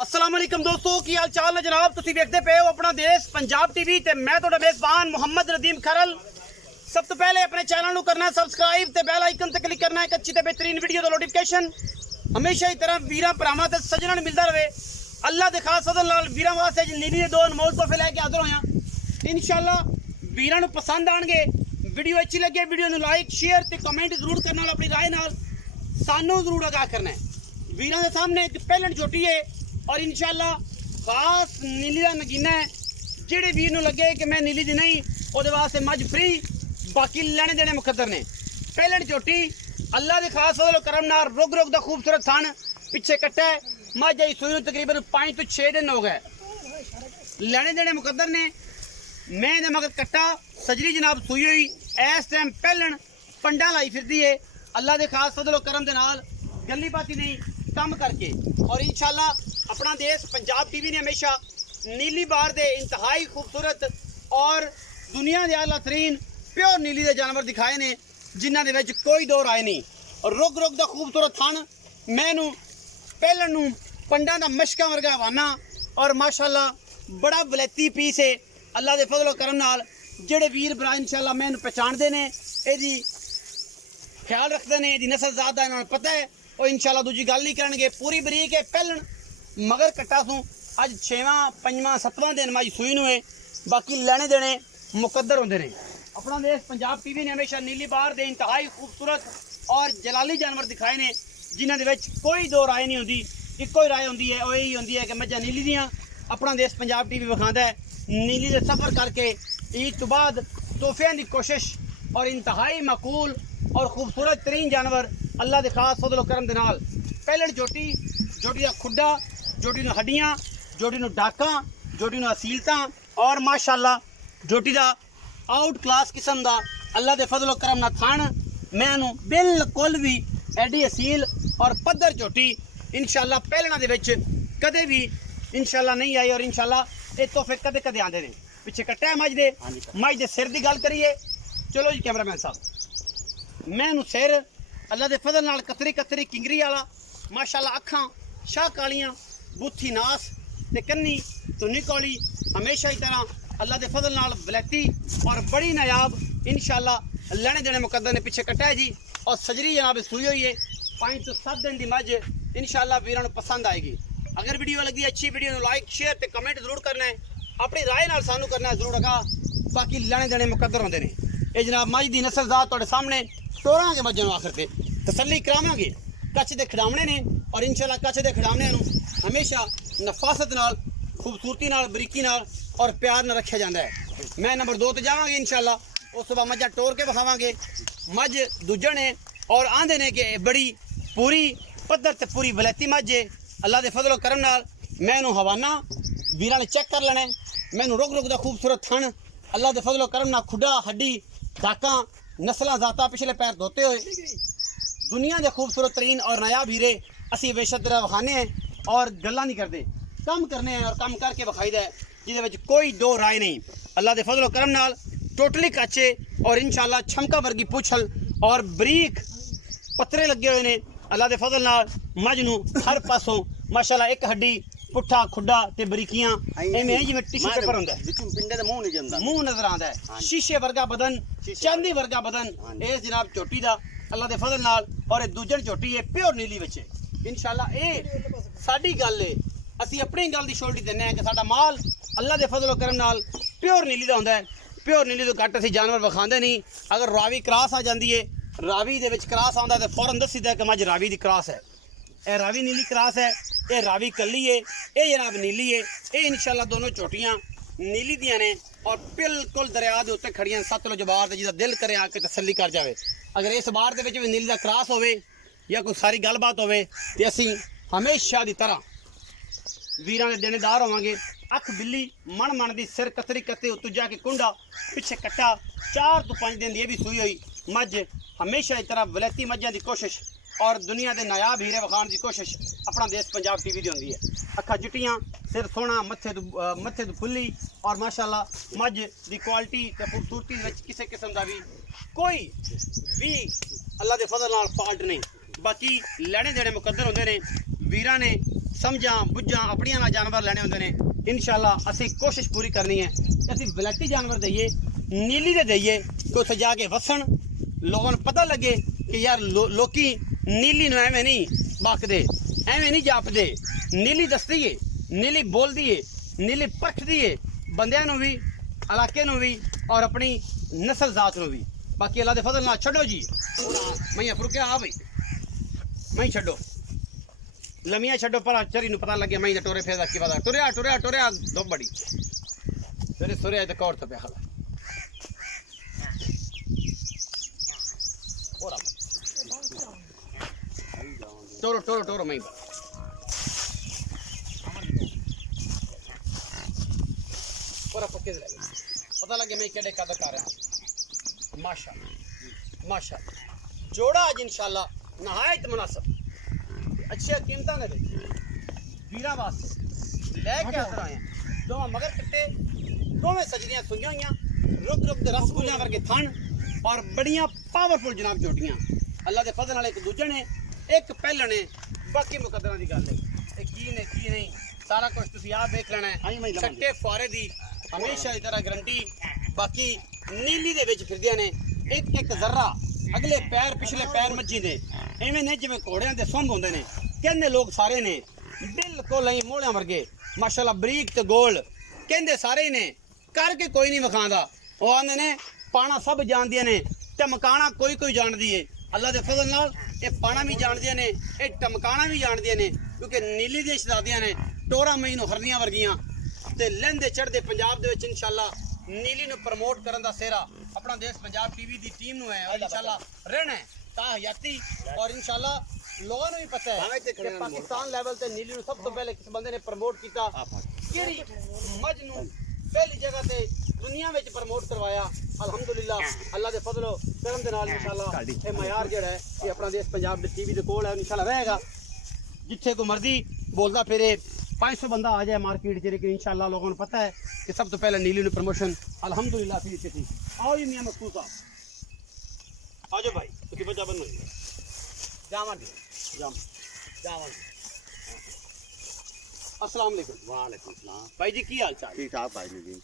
अस्सलाम वालेकुम दोस्तों की हाल चाल है जनाब। तुसीं देखते पे हो अपना देश पंजाब टीवी ते मैं तुहाडा मेज़बान मुहम्मद नदीम खरल। सब तो पहले अपने चैनल नूं करना सबसक्राइब ते बैल आइकन ते क्लिक करना एक अच्छी ते बेहतरीन वीडियो दा नोटिफिकेशन हमेशा ही तरह वीरां भरावां ते सज्जणां नूं मिलदा रहे। अल्लाह दे खास फज़ल नाल वीरां वास्ते नीली दे दो अनमोल तोहफे लैके हाज़र होया। इंशाअल्लाह वीरां नूं पसंद आउणगे। वीडियो अच्छी लगे वीडियो नूं लाइक शेयर ते कमेंट जरूर करना, अपनी राय नाल सानू जरूर आगाह करना है। वीरां दे सामने एक पहलन झोटी है और इंशाअल्लाह खास नीली का नगीना है। जेड़े वीर नूं लगे कि मैं नीली दी नहीं उहदे वास्ते मज फ्री, बाकी लेने देने मुकद्दर ने। पहलन झोटी अल्लाह दे खास फज़ल करम नाल रुग रुग दा खूबसूरत थान पिछे कट्टा है। मझ आई सूई नूं तकरीबन 5 तो 6 दिन हो गए, लेने देने मुकद्दर ने। मैं दे मगर कट्टा सजरी जनाब सूई हुई इस टाइम पहलन पंडा लाई फिरदी है। अल्लाह दे खास फज़ल करम दे नाल गल्ली बाती नहीं कम करके और इंशाअल्लाह अपना देश पंजाब टीवी ने हमेशा नीली बार दे इंतहाई खूबसूरत और दुनिया के आला तरीन प्योर नीली दे जानवर दिखाए ने जिन्हां दे विच कोई दो राय नहीं। और रुग रुग दा खूबसूरत थन मैनू पहलन नूं पंडा दा मशका वर्गा हवाना और माशाअल्लाह बड़ा वलैती पीस है। अल्लाह दे फज़ल करम नाल जेड़े वीर भरा इंशाअल्लाह मैनू पहचानते ने, एदी ख्याल रखते हैं, एदी नस्ल ज़ात दा इन्हां नूं पता है। और इंशाअल्लाह दूजी गल नहीं करनगे, पूरी बरीक है। पहलन मगर कट्टा सूं अज 6वां 5वां 7वां दिन मज सूई नूं है, बाकी लेने देने मुकद्दर होंदे ने। अपना देश पंजाब टीवी ने हमेशा नीली बार दे इंतहाई खूबसूरत और जलाली जानवर दिखाए ने जिन्हां दे विच कोई दो राय नहीं होंदी। इक्को ही राय होंदी है, और यही होंदी है कि मझां नीली दियां। अपना देश पंजाब टीवी विखांदा है नीली दे सफ़र करके ईद तो बाद तोहफियां की कोशिश और इंतहाई माकूल और खूबसूरत तरीन जानवर अल्लाह दे खास फज़ल करम दे नाल। पहलन झोटी, झोटी दा खुड्डा, झोटी नूं हड्डियां, झोटी नूं डाकां, झोटी नूं असीलतां और माशाअल्लाह झोटी दा आउट क्लास किस्म दा अल्लाह दे फज़ल करम नाल थान मैनू बिल्कुल भी एडी असील और पद्धर झोटी इंशाअल्लाह पहलना दे विच कदे भी इंशाअल्लाह नहीं आई। और इंशाअल्लाह ये तोहफे कदे कदे आंदे ने। पिछे कट्टा है मझ दे सिर दी गल करिए। चलो जी कैमरामैन साहब, मैनू सिर अल्लाह दे फज़ल नाल कतरी कतरी किंगरी वाला माशाअल्लाह, अखां शाह कालियां, बूथी नास ते कन्नी धुनी कौली हमेशा ही तरह अल्लाह दे फज़ल नाल वलैती और बड़ी नायाब इंशाअल्लाह लेने देने मुकद्दर ने। पिछे कट्टा है जी और सजरी जनाब सूई हुई है। 5 तो 7 दिन की मझ इंशाअल्लाह वीरां नूं पसंद आएगी। अगर वीडियो लगी अच्छी वीडियो नूं लाइक शेयर ते कमेंट जरूर करना है, अपनी राय नाल सानू करना है जरूर आगा, बाकी लेने देने मुकद्दर होंदे ने। ये जनाब मझ दी नस्ल ज़ात तुहाडे सामने टोरांगे मझां नूं आखिर ते तसल्ली करावांगे। कच्छ दे खिडावणे ने और इंशाअल्लाह कच्छ दे खिडावणिਆਂ नूं हमेशा नफासत नाल, खूबसूरती नाल, बरीकी नाल और प्यार नाल रखिया जांदा है। मैं नंबर 2 ते जावांगे इंशाअल्लाह, उस तो बाद मझां टोर के विखावांगे। मझ दूजण ने और आंदे ने कि बड़ी पूरी पद्धर ते पूरी वलैती मझ है। अल्लाह दे फज़ल करम नाल मैनू हवाना वीरां ने चेक कर लेना। मैनू रुग रुग दा खूबसूरत थन अल्लाह दे फज़ल करम नाल खुडा हड्डी डाकां नस्लां ज़ातां पिछले पैर धोते हुए दुनिया के खूबसूरत तरीन और नायाब हीरे असी बेशक विखाने हैं और गल्लां नहीं करते, कम करने हैं और कम करके विखाई है जिहदे विच कोई दो राय नहीं। अल्लाह दे फज़ल करम नाल टोटली कच्चे और इंशाअल्लाह छमका वर्गी पुछल और बरीक पत्रे लगे हुए ने। अल्लाह दे फज़ल नाल मझ नूं हर पासों माशाअल्लाह एक हड्डी पुट्ठा खुड्डा ते बरीकियां एवें जिवें टिश्यू पेपर हुंदा है, विचों पिंडे दा मुंह नहीं जंदा, मुंह नजर आंदा है, शीशे वर्गा बदन, चांदी वर्गा बदन इस जनाब झोटी दा अल्लाह दे फज़ल नाल। और दूजण झोटी है प्योर नीली विच इंशाअल्लाह। ये साडी गल है, असी अपनी गल दी शोल्टी दिंदे हैं कि साडा माल अल्लाह दे फज़ल करम नाल प्योर नीली दा हुंदा है। प्योर नीली तो घट असी जानवर विखांदे नहीं। अगर रावी क्रॉस आ जाती है, रावी दे विच क्रॉस आंदा तो फौरन दसी दा कि मझ रावी दी क्रॉस है, यह रावी नीली क्रॉस है, ये रावी कली है, ये जनाब नीली है। ये इंशाअल्लाह दोनों झोटियां नीली दियां ने और बिल्कुल दरिया के उत्ते खड़ियां सतलुज बार ते जिहदा दिल करे आके तसल्ली कर जाए। अगर इस बार दे विच भी नीली दा क्रॉस होवे या कोई सारी गलबात होवे ते असी हमेशा की तरह वीरां दे देनेदार होवांगे। अख बिल्ली मन मन दी सिर कतरी कते उत्तू जाके कुंडा पिछे कट्टा 4 तो 5 दिन दी भी सूई हुई मझ हमेशा की तरह वलैती मझां दी कोशिश और दुनिया के नायाब हीरे विखाण की कोशिश अपना देश पंजाब टीवी की होंदी है। अखा चिट्टियां, सिर सोहना, मत्थे तो फुल्ली और माशाअल्लाह मझ की क्वालिटी ते खूबसूरती किसी किस्म का भी कोई भी अल्लाह के फज़ल नाल फॉल्ट नहीं। बाकी लेने देने मुकद्दर होंदे ने। वीरां ने समझा बुझा अपनिया ना जानवर लेने होंगे ने इंशाल्लाह असी कोशिश पूरी करनी है कि असी वलैती जानवर दईए नीली दे दईए कि उत्थे जाके वसन लोगों को पता लगे कि यार लोकी नीली नूं एवें नहीं बकदे एवें नहीं जापदे नीली दसदी है नीली बोलदी है नीली परखदी है बंदियां नूं भी इलाके नूं भी और अपनी नस्ल जात नूं भी बाकी अल्लाह दे फजल नाल छड्डो जी मैं फरुके आ भाई मैं छड्डो लमिया छड्डो पर चरी नूं पता लगे मैं टोरे फेरदा की पता टुरिया टुरिया टुरिया दो बड़ी तेरे सुरे ते कौर तो पे हाला टोरो टोरो टोरो मैं पूरा पक्के दे पता लगे मैं केड़े कद कर रहा हूं माशाअल्लाह माशाअल्लाह जोड़ा आज इंशाल्लाह नहायत मुनासिब अच्छी कीमतां दे वीरां वास्ते लेके आते आए दो मगर कट्टे दोवें सजरियां सुइयां हुई रुक रुक दे रसगुल्ला वर्गे थन और बड़ियां पावरफुल जनाब जोटियां अल्लाह दे फजल नाल एक दूजे ने एक पहले ने बाकी मुकद्दरां दी गल है की नहीं सारा कुछ तुसीं आप देख लेना है छट्टे फुआरे दी हमेशा की तरह गारंटी बाकी नीली दे विच फिरदियां ने एक एक जर्रा अगले पैर पिछले पैर मज्जी दे इवें ने जिवें घोड़ियां दे सुंग होंदे ने कहंदे लोग सारे ने बिल्कुल ही मोहलियां वर्गे माशाअल्लाह बरीक ते गोल कहंदे सारे ने करके कोई नहीं विखांदा ओ आंदे ने पाना सब जानदियां ने टमकाना कोई कोई जानदी है अल्लाह दे फजल नाल ये पाना भी जानदियां ने ये टमकाना भी जानदियां ने क्योंकि नीली दी शहजादियां ने टोरा महीनों हरनियां वर्गियां ते लहंदे चढ़दे पंजाब दे विच इंशाअल्लाह नीली नूं प्रमोट करन दा सेहरा अपना देश पंजाब टीवी दी टीम नूं है और इंशाअल्लाह रहना है ताहयाती और इंशाअल्लाह लोगों नूं भी पता है कि पाकिस्तान लेवल ते नीली नूं सब तो पहले किस बंदे ने प्रमोट कीता केड़ी मज नूं पहली जगह ते दुनिया में प्रमोट करवाया अल्हम्दुलिल्लाह अल्लाह दे फजलो करम दे नाल इंशाअल्लाह ये मयार जेड़ा है ये अपना देश पंजाब दे टीवी दे कोल है इंशाअल्लाह रहेगा जिथे को मर्जी बोलदा फिरे 500 बंदा आ जाए मार्केट च लेकिन इंशाअल्लाह लोगों को पता है कि सब तो पहले नीली ने प्रमोशन अल्हम्दुलिल्लाह फिर थी आओ जी मियां मकसूद साहब आ जाओ भाई तुसी बच्चा बनो जावन जावन अस्सलाम वालेकुम वालेकुम सलाम भाई जी की हाल चाल ठीक ठाक भाई जी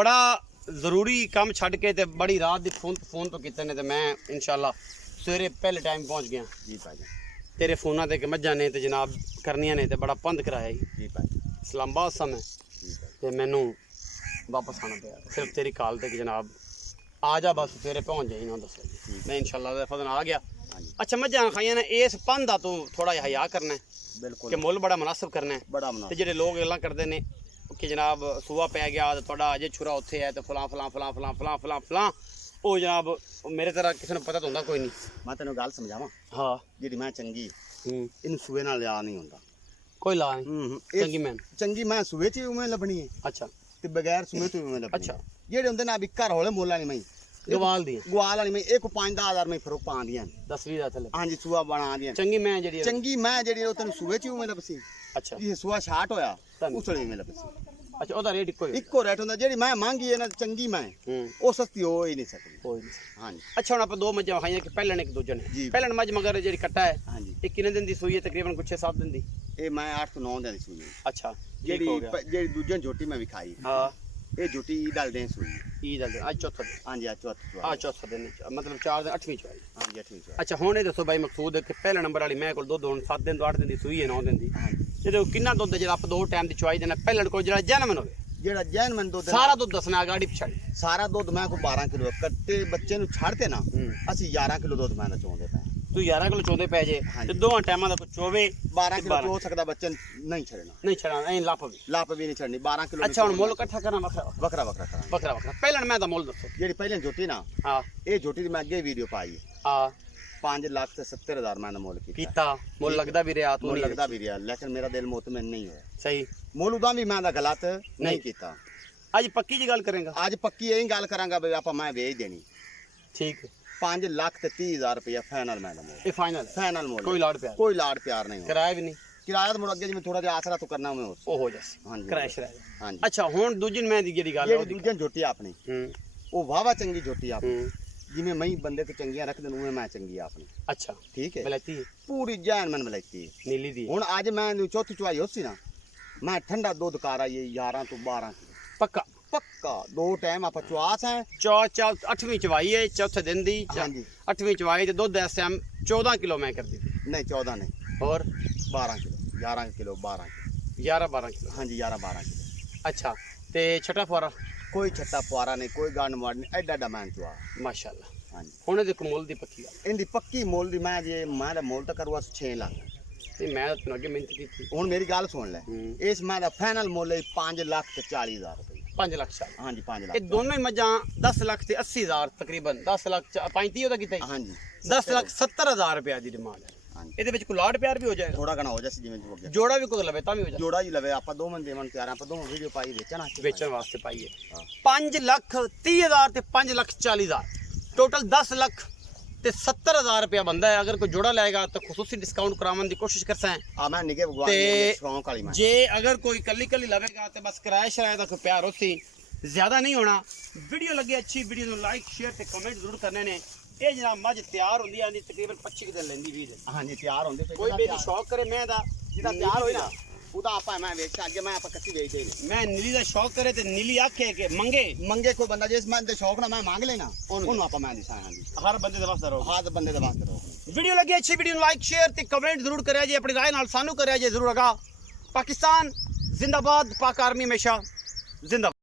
बड़ा जरूरी काम छड़ के ते बड़ी रात दी फोन तो कीते ने ते मैं इंशाअल्लाह सवेरे पहले टाइम पहुंच गया जी भाई तेरे फोना ते कि मज्जां ने ते जनाब करनियां ने ते बड़ा पंध कराया जी भाई इस्लामाबाद सा मैं ते मैनू वापस आना पिया सिर्फ तेरी कॉल ते कि जनाब आ जा बस सवेरे पहुंच जाई ना 10 बजे मैं इंशाअल्लाह फजल आ गया अच्छा मज्जां खाइयां ने इस पंध दा तू थोड़ा जिहा हया करना है बिल्कुल कि मुल बड़ा मुनासिब करना है बड़ा मुनासिब ते जेडे लोग गल्लां करदे ने कि जनाब सूआ पै गया ते थोड़ा अजे छुरा उत्थे है ते फलां फलां फलां फलां फलां फलां फलां ओ जनाब मेरे तरह किसी ने पता तो होंदा कोई नहीं मैं तेन गल समझावां हाँ जी मैं चंगी इन सूए नाल यार नहीं होंदा कोई ला नहीं चंगी मैं चंगी मैं सूए च उवें लभनी है अच्छा ते बगैर सूए तो उवें लभनी अच्छा जेडे होंदे ना अभी घर वाले मोला नहीं मैं गवाल दी गवाल वाली मैं एक 5-10 में फरोक पा दियां 10-20 दा थले हां जी सूआ बना दियां चंगी मैं जेडी चंगी मैं जेडी तेन सूए च उवें लभसी अच्छा जी सूआ छाट होया उसले में लभसी अच्छा ओदा रेट इको रेट होंदा जेडी मैं मांगी है ना चंगी मैं ओ सस्ती हो ही नहीं सकती कोई नहीं हां जी अच्छा हुन आप दो मज्जां खाइयां कि पहले ने एक दूजे ने पहले मज मगर जेडी कट्टा है हां जी ये किने दिन दी सूई है तकरीबन कुछ 6-7 दिन दी ए मैं 8-9 दिन दी सूई अच्छा जेडी दूजे झोटी में भी खाई हां ये झोटी ईद दे सूई ईद दे आज चौथा दिन हां जी आज चौथा दिन मतलब 4 दिन 8वीं चौई हां जी 8वीं चौई अच्छा हुन ये दसो भाई मकसूद है कि पहले नंबर वाली मैं कोल 7 दिन तो 8 दिन दी सूई है 9 दिन दी जेदे कितना दुध जेड़ा आप 2 टाइम दी चौई देना पहले को जेड़ा जन्म होवे जेड़ा जैनमन दूध सारा दूध दसना गाड़ी पिछाड़ी सारा दूध मैं को 12 किलो कट्टे बच्चे नु छाड़ते ना ਅਸੀਂ 11 किलो दूध मैं चोंदे पे तू 11 किलो चोंदे पे जे ते दोवां टाइमां दा कुछ होवे 12 किलो हो सकदा बच्चे नहीं छड़ना नहीं छड़ना ऐ लाप भी नहीं छड़नी 12 किलो अच्छा हुन मुल इकट्ठा करना वखरा वखरा पहले मैं दा मुल दसो जेडी पहले झोटी ना हां ए झोटी दी मैं अगे वीडियो पाई हां 5,70,000 मैंने मुल कीता मुल लगदा भी रहा मुल लगदा भी रहा लेकिन मेरा दिल मुतमइन नहीं होया सही मुल उदा भी मैं दा गलत नहीं कीता आज पक्की जी गल करेंगा आज पक्की यही गल करांगा भाई आपा मैं बेच देनी ठीक 5,30,000 रुपया फाइनल मैं ये फाइनल मोल कोई लाड़ प्यार नहीं किराया भी नहीं किराया तो मुड़ अगे जिवें थोड़ा जिहा आसरा तो करना मैं उस ओ हो जासी हां जी क्रैश रह हां जी अच्छा हुन दूजी मैं दी जेडी गल है दूजी झोटी अपनी ओ वावा चंगी झोटी अपनी ਜਿਵੇਂ ਮੈਂ ਬੰਦੇ ਤੇ ਚੰਗੀਆਂ ਰੱਖਦੇ ਨੂੰ ਮੈਂ ਚੰਗੀ ਆ ਆਪਣੀ ਅੱਛਾ ਠੀਕ ਹੈ ਬਲੈਤੀ ਪੂਰੀ ਜਾਨ ਮਨ ਬਲੈਤੀ ਨੀਲੀ ਦੀ ਹੁਣ ਅੱਜ ਮੈਂ ਚੌਥੀ ਚੁਆਈ ਹੋਸੀ ਨਾ ਮੈਂ ਠੰਡਾ ਦੁੱਧ ਕਰ ਆਈ 11 ਤੋਂ 12 ਪੱਕਾ ਪੱਕਾ 2 ਟਾਈਮ ਆਪਾਂ ਚੁਆਸ ਹੈ ਚੌ 8ਵੀਂ ਚਵਾਈ ਹੈ ਚੌਥੇ ਦਿਨ ਦੀ ਹਾਂਜੀ 8ਵੀਂ ਚਵਾਈ ਤੇ ਦੁੱਧ ਇਸ ਟਾਈਮ 14 ਕਿਲੋ ਮੈਂ ਕਰਦੀ ਸੀ ਨਹੀਂ 14 ਨਹੀਂ ਹੋਰ 12 ਕਿਲੋ 11 ਕਿਲੋ 12 ਕਿਲੋ 11 12 ਕਿਲੋ ਹਾਂਜੀ 11 12 ਕਿਲੋ ਅੱਛਾ ਤੇ ਛਟਾ ਫੁਆਰਾ ਕੋਈ ਛੱਟਾ ਪੁਆਰਾ ਨਹੀਂ ਕੋਈ ਗੰਡ ਮਾਰ ਨਹੀਂ ਐਡਾ ਡਮਾਨ ਚੁਆ ਮਾਸ਼ਾਅੱਲਾ ਹਾਂਜੀ ਹੁਣ ਇਹਦੇ ਕੋਲ ਮੁੱਲ ਦੀ ਪੱਕੀ ਗੱਲ ਇਹਦੀ ਪੱਕੀ ਮੁੱਲ ਦੀ ਮੈਂ ਜੇ ਮੈਂ ਦਾ ਮੁੱਲ ਤਾਂ ਕਰਵਾ 6 ਲੱਖ ਤੇ ਮੈਂ ਤੈਨੂੰ ਅੱਗੇ ਮਿਹਨਤ ਕੀਤੀ ਹੁਣ ਮੇਰੀ ਗੱਲ ਸੁਣ ਲੈ ਹੂੰ। ਇਸ ਮੈਂ ਦਾ ਫਾਈਨਲ ਮੁੱਲ ਹੈ 5 ਲੱਖ ਤੇ 40 ਹਜ਼ਾਰ ਰੁਪਏ 5 ਲੱਖ ਚਾਲ ਹਾਂਜੀ 5 ਇਹ ਲੱਖ ਦੋਨੋਂ ਹੀ ਮੱਝਾਂ 10 ਲੱਖ ਤੇ 80 ਹਜ਼ਾਰ ਤਕਰੀਬਨ 10 ਲੱਖ 35 ਉਹਦਾ ਕੀਤਾ ਹੀ ਹਾਂਜੀ 10 ਲੱਖ 70 ਹਜ਼ਾਰ ਰੁਪਏ ਦੀ ਡਿਮਾਂਡ ਹੈ ਹਾਂਜੀ ਇਹਦੇ ਵਿੱਚ ਕੋਈ ਲਾਡ ਪਿਆਰ ਵੀ ਹੋ ਜਾਏਗਾ ਥੋੜਾ ਘਣਾ ਹੋ ਜਾਸੀ ਜਿਵੇਂ ਹੋ ਗਿਆ ਜੋੜਾ ਵੀ ਕੋਈ ਲਵੇ ਤਾਂ ਵੀ ਹੋ ਜਾਏ ਜੋੜਾ ਹੀ ਲਵੇ ਆਪਾਂ ਦੋਵਾਂ ਦੇਵਨ ਤਿਆਰ ਆਪਾਂ ਦੋਵਾਂ ਵੀਡੀਓ ਪਾਈ ਵੇਚਣਾ ਵੇਚਣ ਵਾਸਤੇ ਪਾਈਏ ਹਾਂ। 5 ਲੱਖ 30 ਹਜ਼ਾਰ ਤੇ 5 ਲੱਖ 40 ਹਜ਼ਾਰ ਟੋਟਲ 10 ਲੱਖ ਤੇ 70 ਹਜ਼ਾਰ ਰੁਪਇਆ ਬੰਦਾ ਹੈ ਅਗਰ ਕੋਈ ਜੋੜਾ ਲਏਗਾ ਤਾਂ ਖੁਸੂਸੀ ਡਿਸਕਾਊਂਟ ਕਰਾਉਣ ਦੀ ਕੋਸ਼ਿਸ਼ ਕਰਸਾਂ ਆ ਮੈਂ ਨਿਕੇ ਭਗਵਾਨ ਤੇ ਦੀ ਸ਼ੌਂਕ ਵਾਲੀ ਮੈਂ ਜੇ ਅਗਰ ਕੋਈ ਕੱਲੀ ਕੱਲੀ ਲਵੇਗਾ ਤੇ ਬਸ ਕਿਰਾਇਆ ਸ਼ਰਾਇਆ ਦਾ ਕੋਈ ਪਿਆਰ ਹੋਸੀ ਜ਼ਿਆਦਾ ਨਹੀਂ ਹੋਣਾ ਵੀਡੀਓ ਲੱਗੇ ਅੱਛੀ ਵੀਡੀਓ ਨੂੰ ਲਾਈਕ ਸ਼ੇਅਰ ਤੇ ਕਮੈਂਟ ਜ਼ਰੂਰ ਕਰਨੇ ਨੇ ਇਹ ਜਨਾਬ ਮੱਝ ਤਿਆਰ ਹੁੰਦੀ ਆਂਦੀ ਤਕਰੀਬਨ 25 ਦਿਨ ਲੈਂਦੀ 20 ਦਿਨ ਹਾਂਜੀ ਤਿਆਰ ਹੁੰਦੇ ਕੋਈ ਬੇਦੀ ਸ਼ੌਕ ਕਰੇ ਮੈਂ ਦਾ ਜਿਹਦਾ ਤਿਆਰ ਹੋਈ ਨਾ ਉਹਦਾ ਆਪਾਂ ਮੈਂ ਵੇਚ ਅੱਗੇ ਮੈਂ ਆਪਾਂ ਕੱਚੀ ਵੇਚਦੇ ਨੇ ਮੈਂ ਨੀਲੀ ਦਾ ਸ਼ੌਕ ਕਰੇ ਤੇ ਨੀਲੀ ਆਖੇ ਕਿ ਮੰਗੇ ਮੰਗੇ ਕੋਈ ਬੰਦਾ ਜਿਸ ਮੈਂ ਦੇ ਸ਼ੌਕ ਨਾਲ ਮੈਂ ਮੰਗ ਲੈਣਾ ਉਹਨੂੰ ਆਪਾਂ ਮੈਂ ਦਿਸਾਂ ਹਾਂਜੀ ਹਰ ਬੰਦੇ ਦੇ ਵਾਸਤੇ ਰਹੋ ਹਾਦ ਬੰਦੇ ਦੇ ਵਾਸਤੇ ਰੋ ਵੀਡੀਓ ਲੱਗੀ ਅੱਛੀ ਵੀਡੀਓ ਨੂੰ ਲਾਈਕ ਸ਼ੇਅਰ ਤੇ ਕਮੈਂਟ ਜ਼ਰੂਰ ਕਰਿਆ ਜੇ ਆਪਣੀ ਰਾਏ ਨਾਲ ਸਾਨੂੰ ਕਰਿਆ ਜੇ ਜ਼ਰੂਰ ਅਗਾ ਪਾਕਿਸਤਾਨ ਜ਼ਿੰਦਾਬਾਦ ਪਾਕ ਆਰਮੀ ਹਮੇਸ਼ਾ ਜ਼ਿੰਦਾਬਾਦ